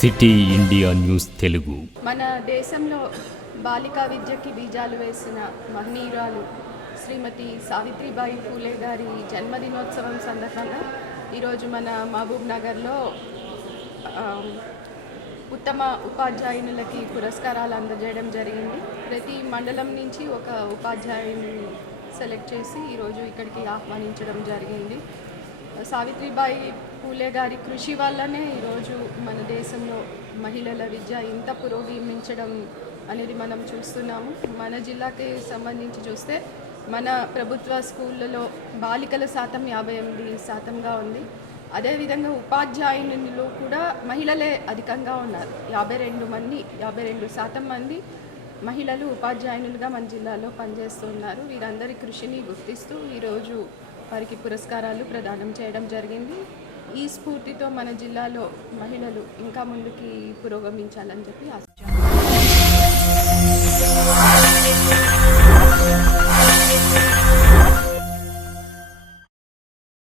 City India news Telugu. మన దేశంలో బాలికా విద్యకి బీజాలు వేసిన మహనీయురాలు శ్రీమతి సావిత్రిబాయి ఫూలే గారి జన్మదినోత్సవం సందర్భంగా ఈరోజు మన మహబూబ్ నగర్లో ఉత్తమ ఉపాధ్యాయునులకి పురస్కారాలు అందజేయడం జరిగింది. ప్రతి మండలం నుంచి ఒక ఉపాధ్యాయుని సెలెక్ట్ చేసి ఈరోజు ఇక్కడికి ఆహ్వానించడం జరిగింది. సావిత్రిబాయి ఫూలే గారి కృషి వల్లనే ఈరోజు మన దేశంలో మహిళల విద్య ఇంత పురోగమించడం అనేది మనం చూస్తున్నాము. మన జిల్లాకి సంబంధించి చూస్తే మన ప్రభుత్వ స్కూళ్ళలో బాలికల శాతం 58% ఉంది. అదేవిధంగా ఉపాధ్యాయునిలో కూడా మహిళలే అధికంగా ఉన్నారు. 52% మంది మహిళలు ఉపాధ్యాయునులుగా మన జిల్లాలో పనిచేస్తున్నారు. వీరందరి కృషిని గుర్తిస్తూ ఈరోజు వారికి పురస్కారాలు ప్రదానం చేయడం జరిగింది. ఈ స్ఫూర్తితో మన జిల్లాలో మహిళలు ఇంకా ముందుకి పురోగమించాలని చెప్పి ఆశిస్తున్నాను.